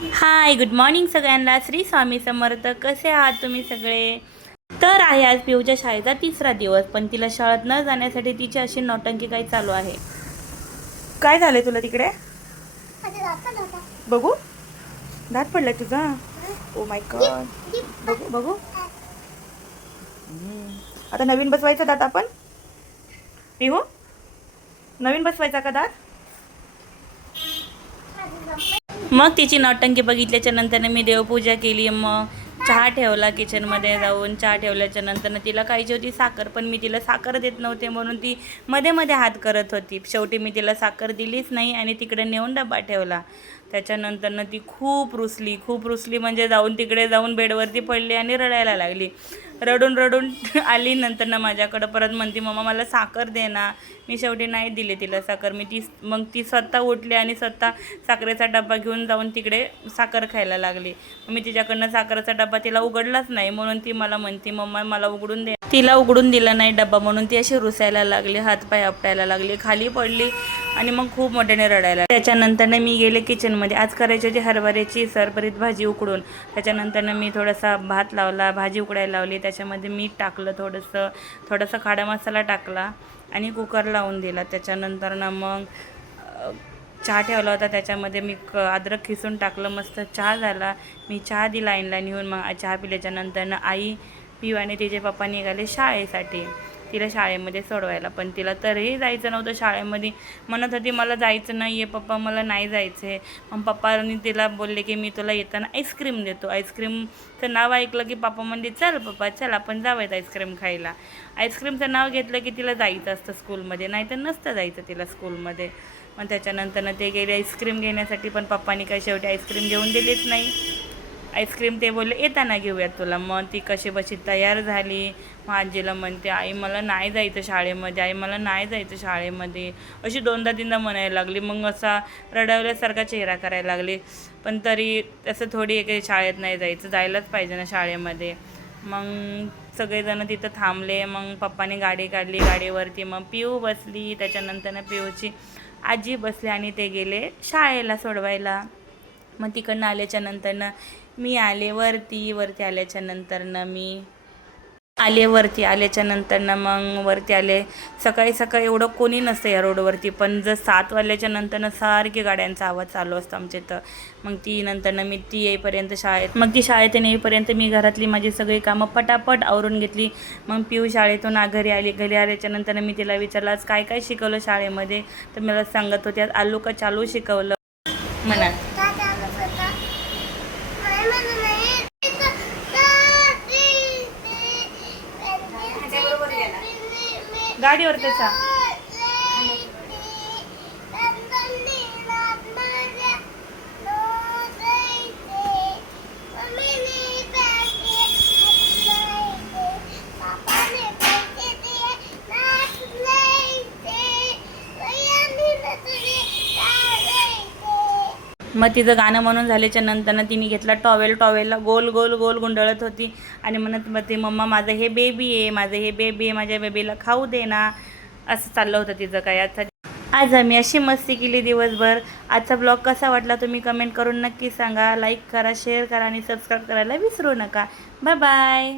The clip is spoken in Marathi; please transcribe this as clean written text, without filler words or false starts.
हाय, गुड मॉर्निंग सगळ्यांना. श्री स्वामी समर्थ. कसे आहात तुम्ही सगळे? तर आहे आज पिऊच्या शाळेचा तिसरा दिवस, पण तिला शाळेत न जाण्यासाठी तिची अशी नौटंकी काही चालू आहे. काय झालंय तुला तिकडे? बघू, दात पडलाय तुझा. Oh my God. बघू बघू. आता नवीन बसवायचा दात आपण. पिहू, नवीन बसवायचा का दात? मग तिची नौटंकी बघितल्याच्या नंतर मी देवपूजा केली. मग चहा ठेवला किचनमध्ये जाऊन. चहा ठेवल्याच्या नंतर तिला पाहिजे होती साखर, पण मी तिला साखर देत नव्हते म्हणून ती मध्ये मध्ये हात करत होती. शेवटी मी तिला साखर दिलीच नाही आणि तिकडे नेऊन डबा ठेवला. त्याच्यानंतर ती खूप रुसली म्हणजे तिकडे जाऊन बेडवरती पडली आणि रडायला लागली. रडून रडून आली. नंतर माझ्याकडं परत म्हणती, मम्मा मला साखर दे ना. मी शेवटी नाही दिली तिला साखर. मग ती स्वतः उठली आणि स्वतः साखरेचा डबा घेऊन जाऊन तिकडे साखर खायला लागली. मी तिच्याकडनं साखरेचा डबा तिला उघडलाच नाही, म्हणून ती मला म्हणती, मम्मा मला उघडून दे. तिला उघडून दिला नाही डबा, म्हणून ती अशी रुसायला लागली, हातपाय आपटायला लागली, खाली पडली आणि मग खूप मोठ्याने रडायला. त्याच्यानंतर मी गेले किचनमध्ये. आज करायची होती हरभऱ्याची सरभरीत भाजी उकडून. त्याच्यानंतर मी थोडासा भात लावला, भाजी उकडायला लावली. त्याच्यामध्ये मीठ टाकलं, थोडंसं खडा मसाला टाकला आणि कुकर लावून दिला. त्याच्यानंतर मग चहा ठेवला होता, त्याच्यामध्ये मी अद्रक खिसून टाकलं. मस्त चहा झाला. मी चहा दिला आईनला नेऊन. मग चहा पिल्याच्या नंतर आई, पिऊ आणि तिचे पप्पा निघाले शाळेसाठी, तिला शाळेमध्ये सोडवायला. पण तिला तरीही जायचं नव्हतं शाळेमध्ये. म्हणत होती, मला जायचं नाही आहे पप्पा, मला नाही जायचं आहे. मग पप्पांनी तिला बोलले की मी तुला येताना आईस्क्रीम देतो. आईस्क्रीमचं नाव ऐकलं की पप्पा म्हणले, चल पप्पा चल आपण जाऊयात आईस्क्रीम खायला. आईस्क्रीमचं नाव घेतलं की तिला जायचं असतं स्कूलमध्ये, नाहीतर नसतं जायचं तिला स्कूलमध्ये. मग त्याच्यानंतर ते गेले आईस्क्रीम घेण्यासाठी, पण पप्पांनी काही शेवटी आईस्क्रीम घेऊन दिलीच नाही. आईस्क्रीम ते बोलले येताना घेऊयात तुला. मग ती कशी बशी तयार झाली. मग आजीला म्हणते, आई मला नाही जायचं शाळेमध्ये, आई मला नाही जायचं शाळेमध्ये, अशी दोनदा तीनदा म्हणायला लागली. मग असा रडवल्यासारखा चेहरा करायला लागली. पण तरी असं थोडी एक शाळेत नाही जायचं, जायलाच पाहिजे ना शाळेमध्ये. मग सगळेजण तिथं थांबले. मग पप्पाने गाडी काढली. गाडीवरती मग पिऊ बसली. त्याच्यानंतर पिऊची आजी बसली आणि ते गेले शाळेला सोडवायला. मग तिकडनं आल्याच्या नंतरनं मी आले वरती आल्याच्या नंतरनं मग वरती आले. सकाळी सकाळी एवढं कोणी नसतं या रोडवरती, पण जर 7 वाजल्याच्या नंतरनं सारखी गाड्यांचा आवाज चालू असतो आमच्या इथं. मग ती येईपर्यंत ती शाळेतून येईपर्यंत मी घरातली माझी सगळी कामं पटापट आवरून घेतली. मग पिऊ शाळेतून घरी आली. घरी आल्याच्या नंतर मी तिला विचारलं, आज काय काय शिकवलं शाळेमध्ये. तर मला सांगत होती, आज आलू का चालू शिकवलं म्हणा. गाडीवर त्याचा मग तिचं गाणं म्हणून झाल्याच्या नंतर तिने घेतला टॉवेलला गोल गोल गोल गुंडळत होती आणि म्हणत होती, मम्मा माझं हे बेबी आहे, माझ्या बेबीला खाऊ दे ना. असं चाललं होतं तिचं काय. आज आम्ही अशी मस्ती केली दिवसभर. आजचा ब्लॉग कसा वाटला तुम्ही कमेंट करून नक्की सांगा. लाईक करा, शेअर करा आणि सबस्क्राईब करायला विसरू नका. Bye bye.